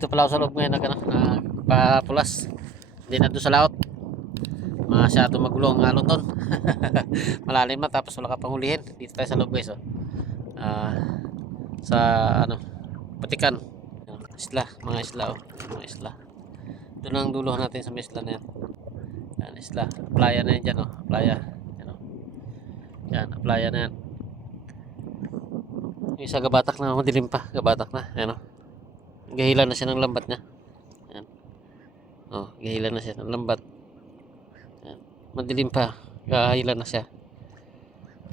Dito pala ako sa loob ngayon nagpapulas. Hindi na doon sa laot. Masyado magulo ang alon doon. Malalim na tapos wala ka pang hulihin. Dito tayo sa loob guys. Sa Patikan. Isla, mga isla mga isla. Doon ang dulo natin sa isla na yan. Yan, isla. Playa na yan dyan Playa. Yan Yan, playa na yan. Yung isa gabatak na, madilim pa. Gabatak na. Yan Gahila na siya ng lambat niya. Yan. Gahila na siya ng lambat. Yan. Madilim pa. Gahila na siya.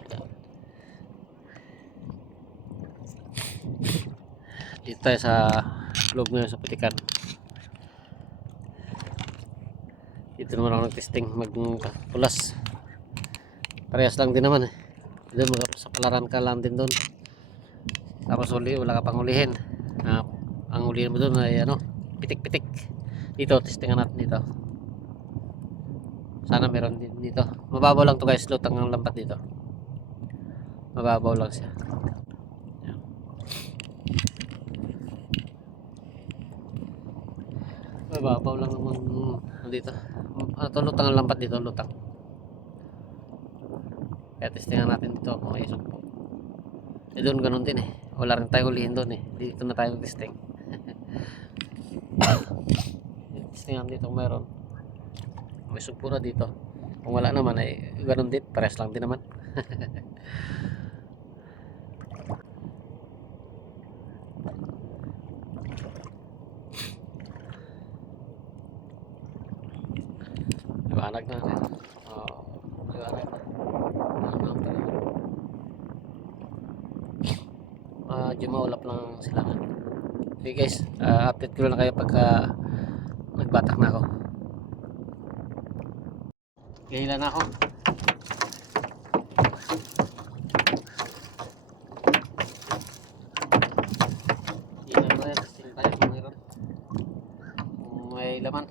Yan. Dito tayo sa loob ngayon sa Patikan. Dito naman ako nag-testing magpulas. Parehas lang din naman doon sa palaran ka lang din doon. Tapos wala ka pang hulihin. Ang hulihin mo doon ay pitik-pitik. Dito testingan natin dito. Sana meron din dito. Mababaw lang to guys, lutang ng lambat dito. Mababaw lang siya. Yan. Mababaw lang naman dito. Lutang ng lambat dito, lutang. Kaya testingan natin dito kung may sumpo. Doon ganun din wala rin tayo hulihin doon dito na tayo testing. Testingan dito kung mayroon. May sumpo na dito. Kung wala naman ay ganun din, pares lang din naman. Liwanag na liwanag medyo maulap lang sila. Okay guys, update ko lang kayo pagka nagbatak na ako. Gahila na ako. Gahila na yan. Testing tayo kung mayroon. Kung may laman.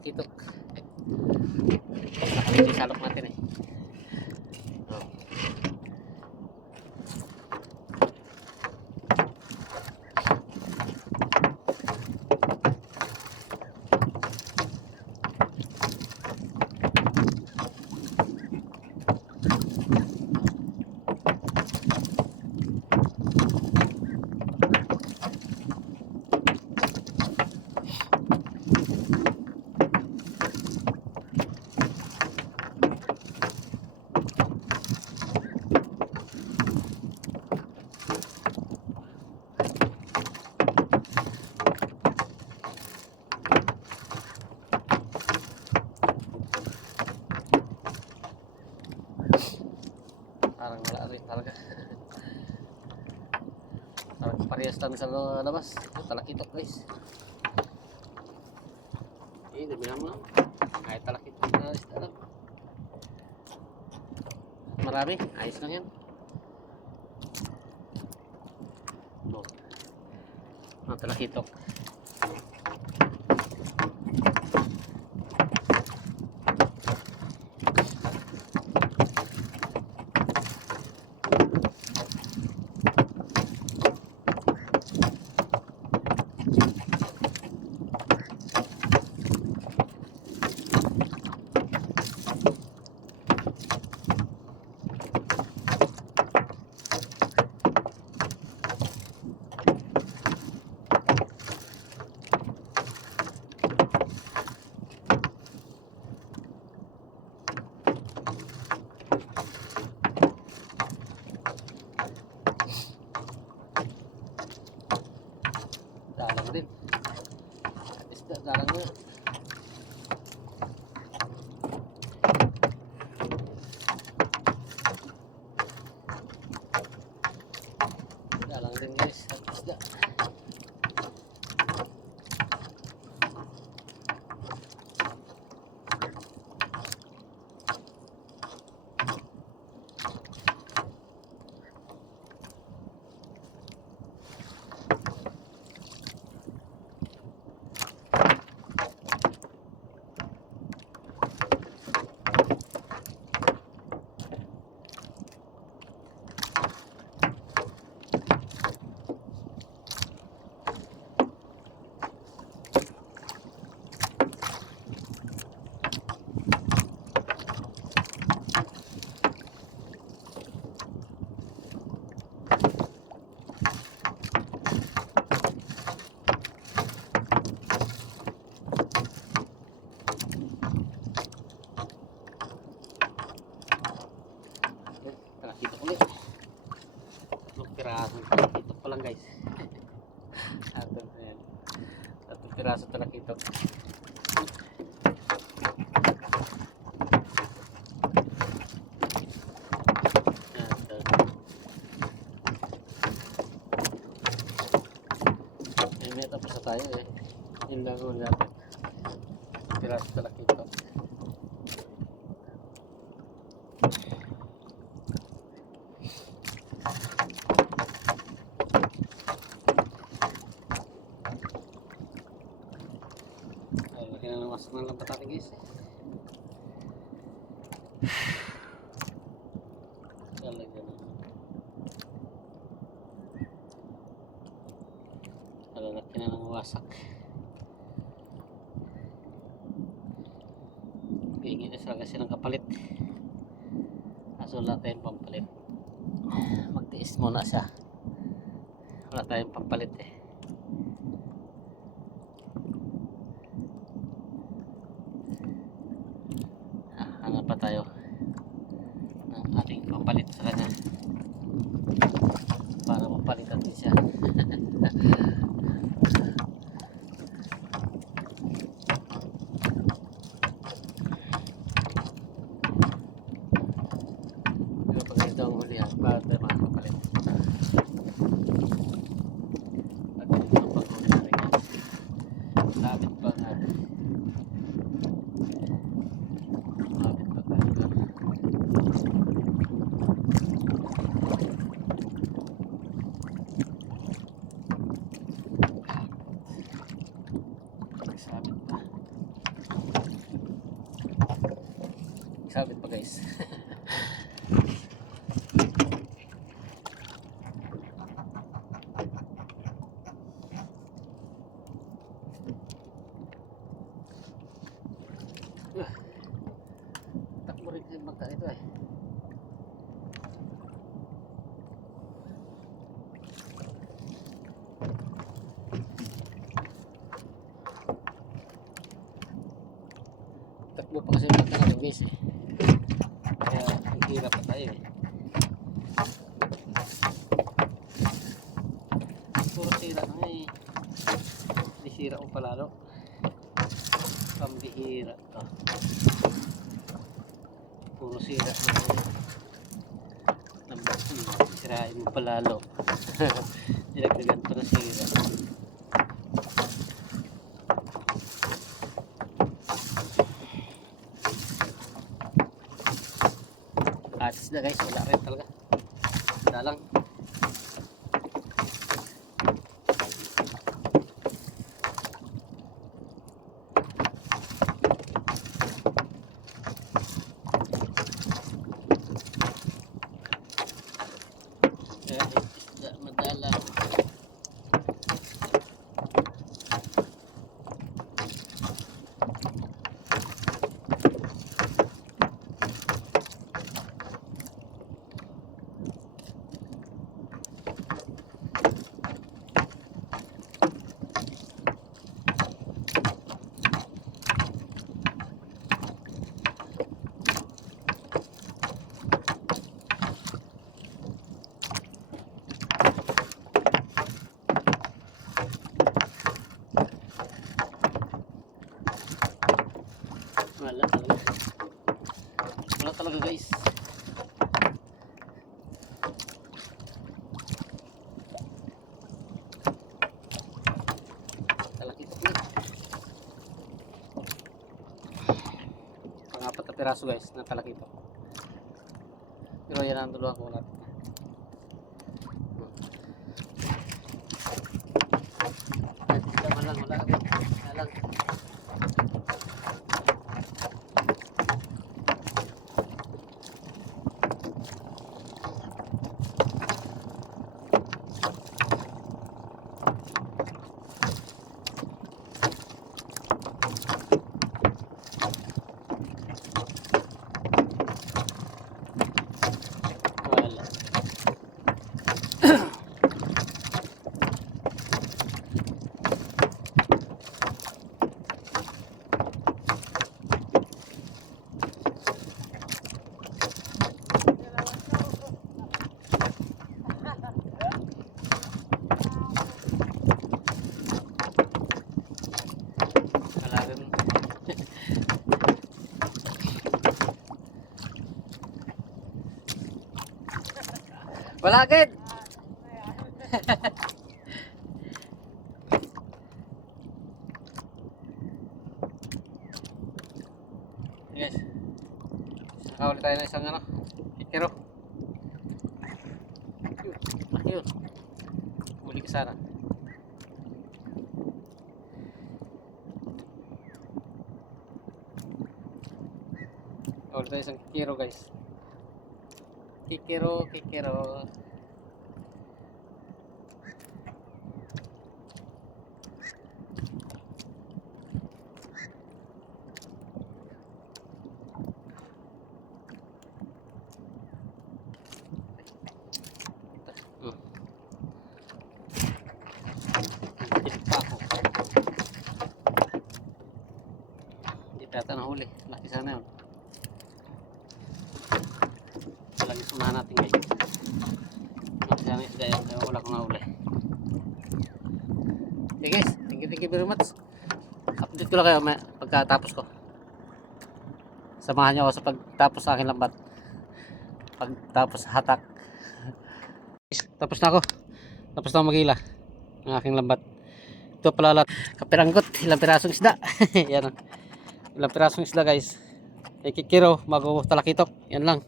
Kitok. Ito salok natin parang wala rin talaga. Parang parehas lang sa labas. Talakitok guys. Damihan mo lang. Kahit talakitok na isda lang. Marami, ayos lang yan. Talakitok. Dalang din. Isda, dalang na. Dalang din guys. Isda. piraso talakito. May tapos na tayo eh. Yun lang ulit natin. Piraso talakito. Masuk ng lambat natin guys. Talaga na. Kalalaki na ng wasak. Hingin na sila kasi ng kapalit. Kaso wala tayong pampalit. Magtiis muna siya. Wala tayong pampalit eh. Hanap pa tayo ng ating pampalit sa kanya para mapalitan din siya. Pero pag ito ang hulihan para tayo makapalit. At ito ang paghuli natin yan. Sabit pa nga. Sabit pa guys. Takbo rin yung bangka ito eh. Takbo pa kasi yung bangka natin guys eh. Kaya hirap pa tayo eh. Puro sira na eh. Hindi sira ko palalo. Pambihira to. Puro sira na eh. Sirain mo palalo. Dinagdagan pa na sira. Atis na guys, wala rin talaga. Wala lang. Isda madalang. Wala talaga. Wala talaga guys. Talakito ulit. Pang-apat na piraso guys na talakito. Pero yan ang duluhan ko natin. Wala lang. Wala. Wala agad. Yes. Nakahuli tayo ng isang ano, ikero. Laki yun. Huli ka sana. Nakahuli tayo isang kikero guys. Kikero, kikero. Tinik pa ako. Hindi pa yata nahuli. Laki sana yun. Lagi sunahan natin guys. Laki sana yung isda yun. Kaya wala kong nahuli. Okay guys, thank you very much. Update ko lang kayo pagkatapos ko. Samahan nyo ako sa pagtapos sa akin lambat. Pagtapos hatak. Tapos na ako. Tapos na ako magila ng aking lambat. Ito pala lahat. Kapiranggot. Ilang pirasong isda. Yan o. Ilang pirasong isda guys. Ikikiro. Bago talakitok. Yan lang.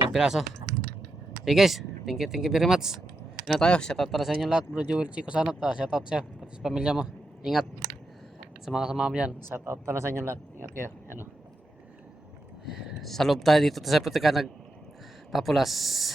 Ilang piraso. Okay guys. Thank you very much. Yan na tayo. Shoutout para sa inyo lahat. Bro Joel Chico Sanot. Shoutout siya. Pati sa pamilya mo. Ingat. Sa mga kasama mo yan. Shoutout para sa inyo lahat. Ingat kayo. Yan o. Sa loob tayo dito sa putika nagpapulas.